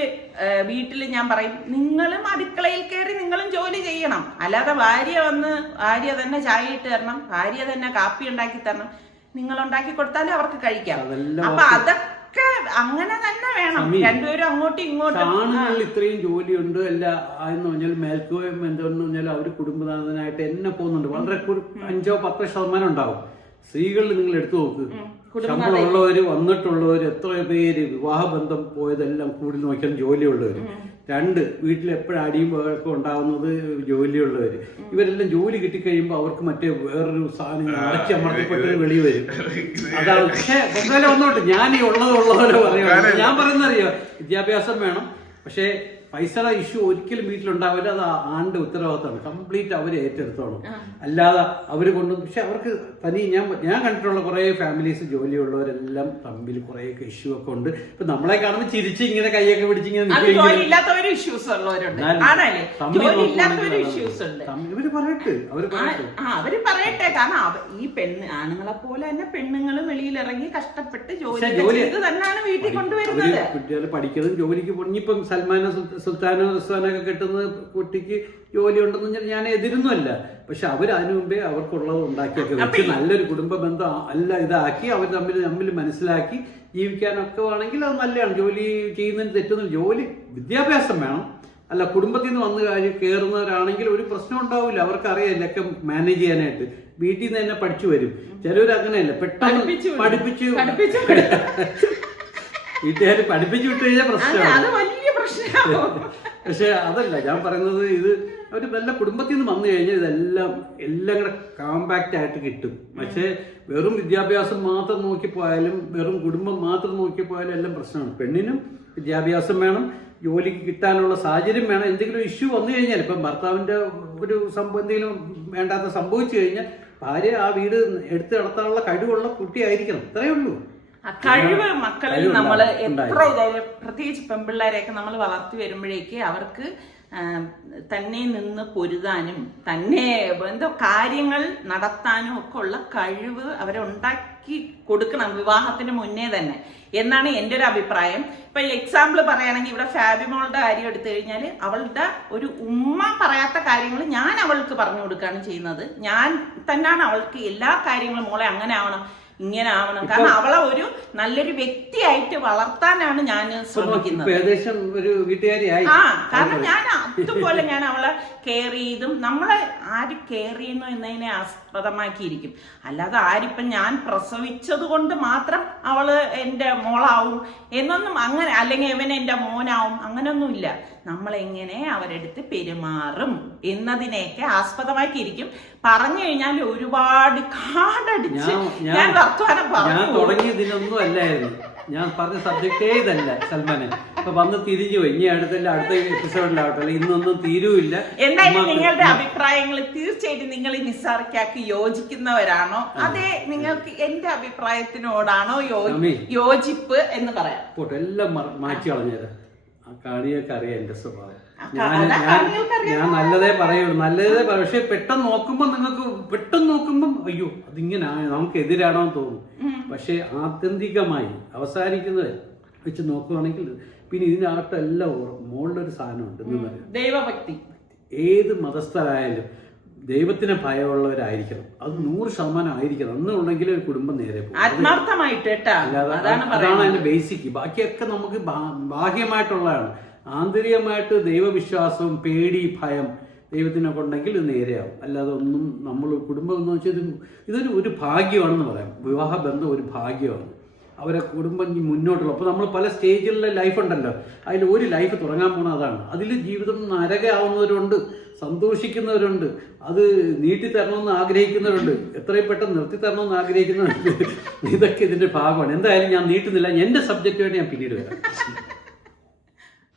വീട്ടിൽ ഞാൻ പറയും, നിങ്ങളും അടുക്കളയിൽ കയറി നിങ്ങളും ജോലി ചെയ്യണം. അല്ലാതെ ഭാര്യ തന്നെ ചായ ഇട്ട് തരണം, ഭാര്യ തന്നെ കാപ്പി ഉണ്ടാക്കി തരണം, നിങ്ങൾ ഉണ്ടാക്കി കൊടുത്താലേ അവർക്ക് കഴിക്കാം. അപ്പൊ അതൊക്കെ അങ്ങനെ തന്നെ വേണം. രണ്ടുപേരും അങ്ങോട്ടും ഇങ്ങോട്ടും. ആണുങ്ങളിൽ ഇത്രയും ജോലിയുണ്ട് അല്ല എന്ന് പറഞ്ഞാൽ മേൽക്കുകയും എന്തെന്ന് പറഞ്ഞാൽ അവര് കുടുംബനാഥനായിട്ട് എന്നെ പോകുന്നുണ്ട്. വളരെ 5-10% ഉണ്ടാവും. സ്ത്രീകളിൽ നിങ്ങൾ എടുത്തു നോക്ക്, ശമ്പളമുള്ളവര് വന്നിട്ടുള്ളവര് എത്ര പേര് വിവാഹബന്ധം പോയതെല്ലാം കൂടി നോക്കിയാൽ ജോലിയുള്ളവര്. 2 വീട്ടിൽ എപ്പോഴും അടിയും ഒക്കെ ഉണ്ടാവുന്നത് ജോലിയുള്ളവര്. ഇവരെല്ലാം ജോലി കിട്ടിക്കഴിയുമ്പോൾ അവർക്ക് മറ്റേ വേറൊരു സാധനം അടക്കി അമർത്തിപ്പെട്ട് വെളി വരും. അതാണ്. പക്ഷെ പൊങ്കാല വന്നോട്ട് ഞാൻ ഈ ഉള്ളതുപോലെ പറയാം. ഞാൻ പറയുന്നറിയോ, വിദ്യാഭ്യാസം വേണം, പക്ഷേ പൈസയുടെ ഇഷ്യൂ ഒരിക്കലും വീട്ടിലുണ്ടാവില്ല. അത് ആണ്ട് ഉത്തരവാദിത്തമാണ്. കംപ്ലീറ്റ് അവർ ഏറ്റെടുത്തോണം. അല്ലാതെ അവര് പക്ഷെ അവർക്ക് തനി ഞാൻ കണ്ടിട്ടുള്ള കുറെ ഫാമിലീസ് ജോലിയുള്ളവരെല്ലാം തമ്മിൽ കുറേയൊക്കെ ഇഷ്യൂ ഒക്കെ ഉണ്ട്. ഇപ്പൊ നമ്മളെ കാണുമ്പോൾ ചിരിച്ച് ഇങ്ങനെ കൈയൊക്കെ പിടിച്ചിങ്ങനെ അവര് പറയട്ടെ. കാരണം ഈ ആണുങ്ങളെ പോലെ തന്നെ പെണ്ണുങ്ങളും വെളിയിലിറങ്ങി കഷ്ടപ്പെട്ട് ജോലി ചെയ്ത് തന്നെയാണ് വീട്ടിൽ കൊണ്ടുവരുന്നത്. കുട്ടികൾ പഠിക്കുന്നതും ജോലിക്ക് ഇപ്പം സുൽത്താനൊക്കെ കിട്ടുന്ന കുട്ടിക്ക് ജോലി ഉണ്ടെന്ന് ഞാൻ എതിരൊന്നുമല്ല. പക്ഷെ അവർ അതിനു മുമ്പേ അവർക്കുള്ളത് ഉണ്ടാക്കിയൊക്കെ വെച്ച് നല്ലൊരു കുടുംബ ബന്ധം അല്ല ഇതാക്കി അവർ തമ്മിൽ മനസ്സിലാക്കി ജീവിക്കാനൊക്കെ ആണെങ്കിൽ അത് നല്ലതാണ്. ജോലി ചെയ്യുന്നതിന് തെറ്റൊന്നും. ജോലി വിദ്യാഭ്യാസം വേണം. അല്ല കുടുംബത്തിൽ നിന്ന് വന്ന് കയറുന്നവരാണെങ്കിൽ ഒരു പ്രശ്നം ഉണ്ടാവില്ല. അവർക്കറിയാം ഇതൊക്കെ മാനേജ് ചെയ്യാനായിട്ട്. വീട്ടിൽ നിന്ന് തന്നെ പഠിച്ചു വരും. ചിലവർ അങ്ങനെയല്ല, പെട്ടെന്ന് പഠിപ്പിച്ച് വീട്ടുകാർ പഠിപ്പിച്ചു വിട്ട് കഴിഞ്ഞാൽ പ്രശ്നമാണ്. പക്ഷെ അതല്ല ഞാൻ പറയുന്നത്. ഇത് ഒരു നല്ല കുടുംബത്തിൽ നിന്ന് വന്നു കഴിഞ്ഞാൽ ഇതെല്ലാം കൂടെ കോമ്പാക്റ്റ് ആയിട്ട് കിട്ടും. പക്ഷെ വെറും വിദ്യാഭ്യാസം മാത്രം നോക്കിപ്പോയാലും വെറും കുടുംബം മാത്രം നോക്കിപ്പോയാലും എല്ലാം പ്രശ്നമാണ്. പെണ്ണിനും വിദ്യാഭ്യാസം വേണം, ജോലിക്ക് കിട്ടാനുള്ള സാഹചര്യം വേണം. എന്തെങ്കിലും ഇഷ്യൂ വന്നു കഴിഞ്ഞാൽ, ഇപ്പം ഭർത്താവിന്റെ ഒരു എന്തെങ്കിലും വേണ്ടാത്ത സംഭവിച്ചു കഴിഞ്ഞാൽ ഭാര്യ ആ വീട് എടുത്തു നടത്താനുള്ള കഴിവുള്ള കുട്ടിയായിരിക്കണം. ഇത്രയേ ഉള്ളൂ. കഴിവ് മക്കളിൽ നമ്മൾ എത്ര ഇതായാലും, പ്രത്യേകിച്ച് പെൺപിള്ളേരെയൊക്കെ നമ്മൾ വളർത്തി വരുമ്പോഴേക്ക് അവർക്ക് തന്നെ നിന്ന് പൊരുതാനും തന്നെ എന്തോ കാര്യങ്ങൾ നടത്താനും ഒക്കെ ഉള്ള കഴിവ് അവരെ ഉണ്ടാക്കി കൊടുക്കണം വിവാഹത്തിന് മുന്നേ തന്നെ എന്നാണ് എൻ്റെ ഒരു അഭിപ്രായം. ഇപ്പൊ എക്സാമ്പിൾ പറയുകയാണെങ്കിൽ ഇവിടെ ഫാബിമോളുടെ കാര്യം എടുത്തു കഴിഞ്ഞാൽ, അവളുടെ ഒരു ഉമ്മ പറയാത്ത കാര്യങ്ങൾ ഞാൻ അവൾക്ക് പറഞ്ഞു കൊടുക്കുകയാണ് ചെയ്യുന്നത്. ഞാൻ തന്നെയാണ് അവൾക്ക് എല്ലാ കാര്യങ്ങളും, മോളെ അങ്ങനെ ആവണം ഇങ്ങനെ ആവണം, കാരണം അവളെ ഒരു നല്ലൊരു വ്യക്തിയായിട്ട് വളർത്താനാണ് ഞാൻ ശ്രമിക്കുന്നത്. കാരണം ഞാൻ അതുപോലെ ഞാൻ അവളെ കെയർ ചെയ്തും, നമ്മളെ ആര് കെയർ ചെയ്യുന്നു എന്നതിനെ ആസ്പദമാക്കിയിരിക്കും. അല്ലാതെ ആരിപ്പം ഞാൻ പ്രസവിച്ചത് കൊണ്ട് മാത്രം അവള് എൻ്റെ മോളാവും എന്നൊന്നും അങ്ങനെ, അല്ലെങ്കിൽ ഇവൻ എൻ്റെ മോനാവും അങ്ങനെയൊന്നുമില്ല. നമ്മളെങ്ങനെ അവരെടുത്ത് പെരുമാറും എന്നതിനെയൊക്കെ ആസ്പദമാക്കിയിരിക്കും. പറഞ്ഞു കഴിഞ്ഞാൽ ഒരുപാട് കാടടിച്ച് ഞാൻ വർത്തമാനം പറഞ്ഞു. തുടങ്ങിയതിനൊന്നും അല്ലായിരുന്നു. ഞാൻ പറഞ്ഞ സബ്ജക്റ്റേ ഇതല്ല സൽമാനെ. അപ്പൊ വന്ന് തിരിഞ്ഞു പോയി. ഇനി അടുത്ത എപ്പിസോഡിലാവട്ടെ, ഇന്നൊന്നും തീരുവില്ല. എന്തായാലും നിങ്ങളുടെ അഭിപ്രായങ്ങൾ തീർച്ചയായിട്ടും നിങ്ങൾ നിസാർക്കാക്ക് യോജിക്കുന്നവരാണോ, അതേ നിങ്ങൾക്ക് എന്റെ അഭിപ്രായത്തിനോടാണോ യോജിപ്പ് എന്ന് പറയാം. പോട്ടെ, എല്ലാം മാറ്റി കളഞ്ഞേരാ. കാണിയൊക്കെ അറിയാം എന്റെ സ്വഭാവം. ഞാൻ നല്ലതേ പറയുള്ളൂ, നല്ലതേ പറയും. പക്ഷെ പെട്ടെന്ന് നോക്കുമ്പം അയ്യോ അതിങ്ങനെ നമുക്ക് എതിരാണോ എന്ന് തോന്നും. പക്ഷെ ആത്യന്തികമായി അവസാനിക്കുന്നത് വെച്ച് നോക്കുകയാണെങ്കിൽ പിന്നെ ഇതിനകത്തെല്ലാം മുകളിലൊരു സാധനമുണ്ട്. എന്ന് പറയാം, ദൈവഭക്തി. ഏത് മതസ്ഥരായാലും ദൈവത്തിന് ഭയമുള്ളവരായിരിക്കണം. അത് 100% ആയിരിക്കണം. എന്നുണ്ടെങ്കിൽ ഒരു കുടുംബം നേരെ പോകും. അതാണ് അതിന്റെ ബേസിക്. ബാക്കിയൊക്കെ നമുക്ക് ബാഹ്യമായിട്ടുള്ളതാണ്. ആന്തരികമായിട്ട് ദൈവവിശ്വാസവും പേടി ഭയം ദൈവത്തിനൊക്കെ ഉണ്ടെങ്കിൽ ഇത് നേരെയാവും. അല്ലാതെ ഒന്നും നമ്മൾ കുടുംബം എന്ന് വെച്ചാൽ ഇതൊരു ഭാഗ്യമാണെന്ന് പറയാം. വിവാഹ ബന്ധം ഒരു ഭാഗ്യമാണ്. അവരെ കുടുംബം മുന്നോട്ടുള്ള, അപ്പോൾ നമ്മൾ പല സ്റ്റേജിലുള്ള ലൈഫ് ഉണ്ടല്ലോ, അതിൽ ഒരു ലൈഫ് തുടങ്ങാൻ പോണ അതാണ്. അതിൽ ജീവിതം നരകയാവുന്നവരുണ്ട്, സന്തോഷിക്കുന്നവരുണ്ട്, അത് നീട്ടിത്തരണമെന്ന് ആഗ്രഹിക്കുന്നവരുണ്ട്, എത്രയും പെട്ടെന്ന് നിർത്തിത്തരണമെന്ന് ആഗ്രഹിക്കുന്നവരുണ്ട്. ഇതൊക്കെ ഇതിന്റെ ഭാഗമാണ്. എന്തായാലും ഞാൻ നീട്ടുന്നില്ല. എന്റെ സബ്ജക്റ്റുമായിട്ട് ഞാൻ പിന്നീട് വരാം.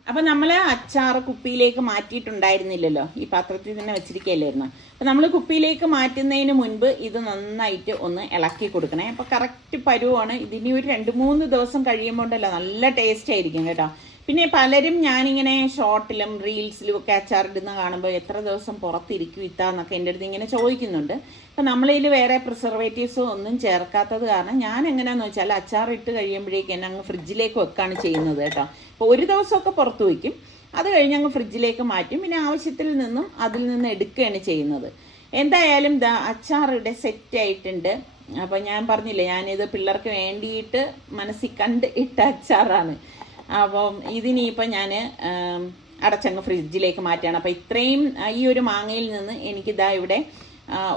അപ്പൊ നമ്മള് അച്ചാറ് കുപ്പിയിലേക്ക് മാറ്റിയിട്ടുണ്ടായിരുന്നില്ലല്ലോ, ഈ പാത്രത്തിൽ തന്നെ വെച്ചിരിക്കുകയല്ലായിരുന്നു. അപ്പൊ നമ്മൾ കുപ്പിയിലേക്ക് മാറ്റുന്നതിന് മുൻപ് ഇത് നന്നായിട്ട് ഒന്ന് ഇളക്കി കൊടുക്കണേ. അപ്പൊ കറക്റ്റ് പരുവാണ്. ഇതിനി ഒരു 2-3 ദിവസം കഴിയുമ്പോണ്ടല്ലോ നല്ല ടേസ്റ്റ് ആയിരിക്കും കേട്ടോ. പിന്നെ പലരും ഞാനിങ്ങനെ ഷോർട്ടിലും റീൽസിലും ഒക്കെ അച്ചാറിടുന്ന കാണുമ്പോൾ എത്ര ദിവസം പുറത്തിരിക്കും ഇത്താന്നൊക്കെ എൻ്റെ അടുത്ത് ഇങ്ങനെ ചോദിക്കുന്നുണ്ട്. അപ്പം നമ്മളിതിൽ വേറെ പ്രിസർവേറ്റീവ്സോ ഒന്നും ചേർക്കാത്തത് കാരണം ഞാൻ എങ്ങനെയാണെന്ന് വെച്ചാൽ അച്ചാർ ഇട്ട് കഴിയുമ്പോഴേക്കും എന്നെ അങ്ങ് ഫ്രിഡ്ജിലേക്ക് വെക്കാണ് ചെയ്യുന്നത് കേട്ടോ. അപ്പോൾ ഒരു ദിവസമൊക്കെ പുറത്ത് വയ്ക്കും, അത് കഴിഞ്ഞ് അങ്ങ് ഫ്രിഡ്ജിലേക്ക് മാറ്റും, പിന്നെ ആവശ്യത്തിൽ നിന്നും അതിൽ നിന്ന് എടുക്കുകയാണ് ചെയ്യുന്നത്. എന്തായാലും അച്ചാർ ഇവിടെ സെറ്റ് ആയിട്ടുണ്ട്. അപ്പം ഞാൻ പറഞ്ഞില്ലേ, ഞാനിത് പിള്ളേർക്ക് വേണ്ടിയിട്ട് മനസ്സിൽ കണ്ട് ഇട്ട അച്ചാറാണ്. അപ്പം ഇതിനിപ്പം ഞാൻ അടച്ചങ്ങ് ഫ്രിഡ്ജിലേക്ക് മാറ്റുകയാണ്. അപ്പം ഇത്രയും ഈ ഒരു മാങ്ങയിൽ നിന്ന് എനിക്കിതാ ഇവിടെ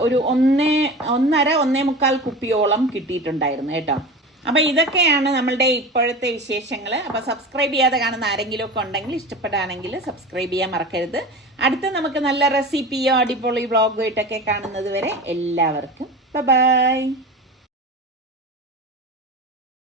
ഒരു 1.5-1.25 കുപ്പിയോളം കിട്ടിയിട്ടുണ്ടായിരുന്നു കേട്ടോ. അപ്പം ഇതൊക്കെയാണ് നമ്മളുടെ ഇപ്പോഴത്തെ വിശേഷങ്ങൾ. അപ്പം സബ്സ്ക്രൈബ് ചെയ്യാതെ കാണുന്ന ആരെങ്കിലും ഒക്കെ ഉണ്ടെങ്കിൽ ഇഷ്ടപ്പെടുകയാണെങ്കിൽ സബ്സ്ക്രൈബ് ചെയ്യാൻ മറക്കരുത്. അടുത്ത് നമുക്ക് നല്ല റെസിപ്പിയോ അടിപൊളി വ്ളോഗോ ഇട്ടൊക്കെ കാണുന്നത് വരെ എല്ലാവർക്കും ബൈ.